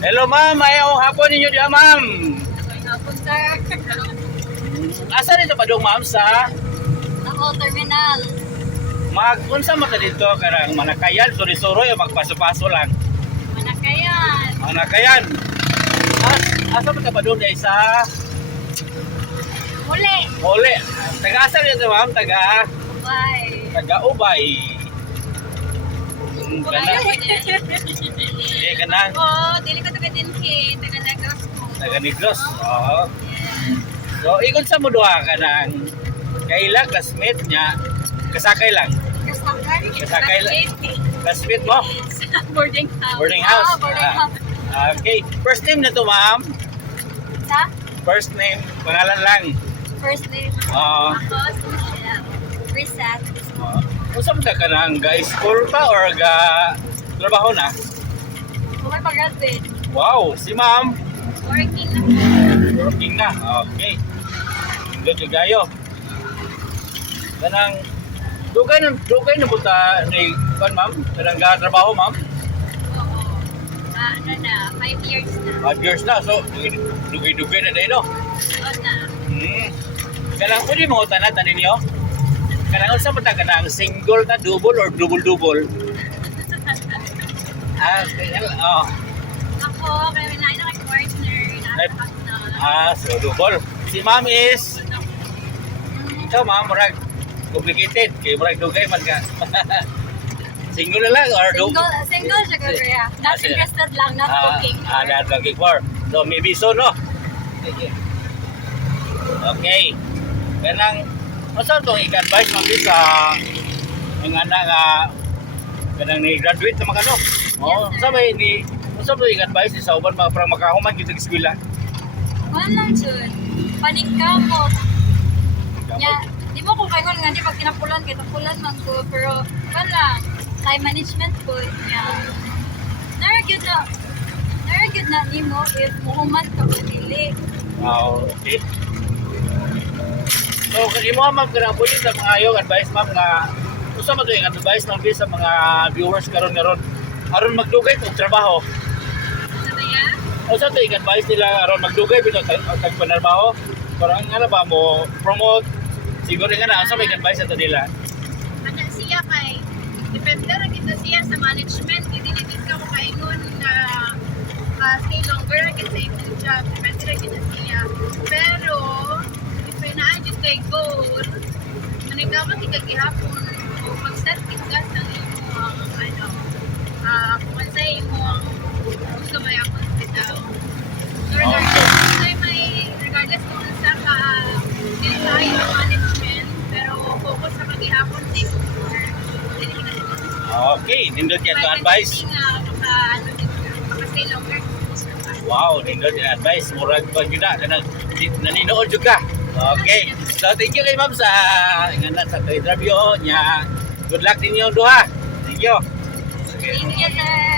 Hello ma'am, ayaw hapon ninyo diya ma'am. Hapon, sir. Asa dito pa dong ma'am sa Ako, terminal. unsa man ka dito karang Manakayan, Suri-Suroy o magpaso-paso lang. Manakayan. Manakayan. Asa man ka pa doon dahil sa Muli. Ole? Taga asa dito ma'am? Bye. Taga Ubay. Kana. Eh kana. Oo, dili ko taga Dinhi. Taga Negros ko. Taga Negros. Oo. So ikot sa mo duha ka nang kaila classmate niya kasakay lang. Kasakay lang. Classmate mo? Boarding house. Boarding house. Oo, boarding house. Okay. First name na to ma'am. Sa? First name, pangalan lang. First name. Oo. Ako, Michelle. Reset. Unsa man ka nang ga-school pa or ga trabaho na? Kung may pag-graduate. Wow, si ma'am Working na po. working na. Okay. Good gayo. Kanang dugay na buta ni kan ma'am, kanang ga trabaho ma'am. Oo. Ano na, 5 years na. 5 years na, so dugay na din no. Oo na. Kanang pwede mo tanan ninyo? Kanang unsa man ta kanang single ka, double or double? Oh. Ako, kaya na kay partner. Nakakas na. So double. Si ma'am is ikaw ma'am, murag complicated. Kaya murag dugay man ka. Single na lang or double? Single siya kaya. Not interested lang, not looking. Not looking for. So maybe so no? Okay. Kanang, masa itong i-advise mo sa mga anak nga kanang ni-graduate na mga ano? Oo. Yes, sir. Sabay ni, masa itong i-advise sa uban mga parang makahuman kita sa eskwela? Wala dyan. Panig ka mo. Ya, di mo kung kayo nga di pag kinapulan, kinapulan man ko. Pero wala. Time management po. Ya. Naragyod na ni mo if muhuman ka madili. Okay. So, kasi mo ma'am, kanang pwede sa mga ayong advice ma'am nga gusto mo ito yung advice ng sa mga viewers karon aron magdugay kung trabaho. Ano yan? O sa ito yung advice nila aron magdugay bito tagpanarbaho. Parang nga na ba mo promote siguro nga na sa may advice ito nila. Ano siya kay depende ra kita siya sa management idinitin ka mo kaingon na stay longer ra kita sa imong job depende ra kita siya pero if na adjust kay goal manigama kita gihapon o mag-set kita sa imong ano kung sa imong gusto mo yung hospital so regardless kung sa ka tayo management pero focus sa maghihapon sa imong Okay, nindot yan to advice. Wow, nindot yan advice. Murag pag yun na, naninood yun ka. Okay. So, thank you kay ma'am sa interview niya. Good luck ninyo duha. Thank you. Thank you, sir.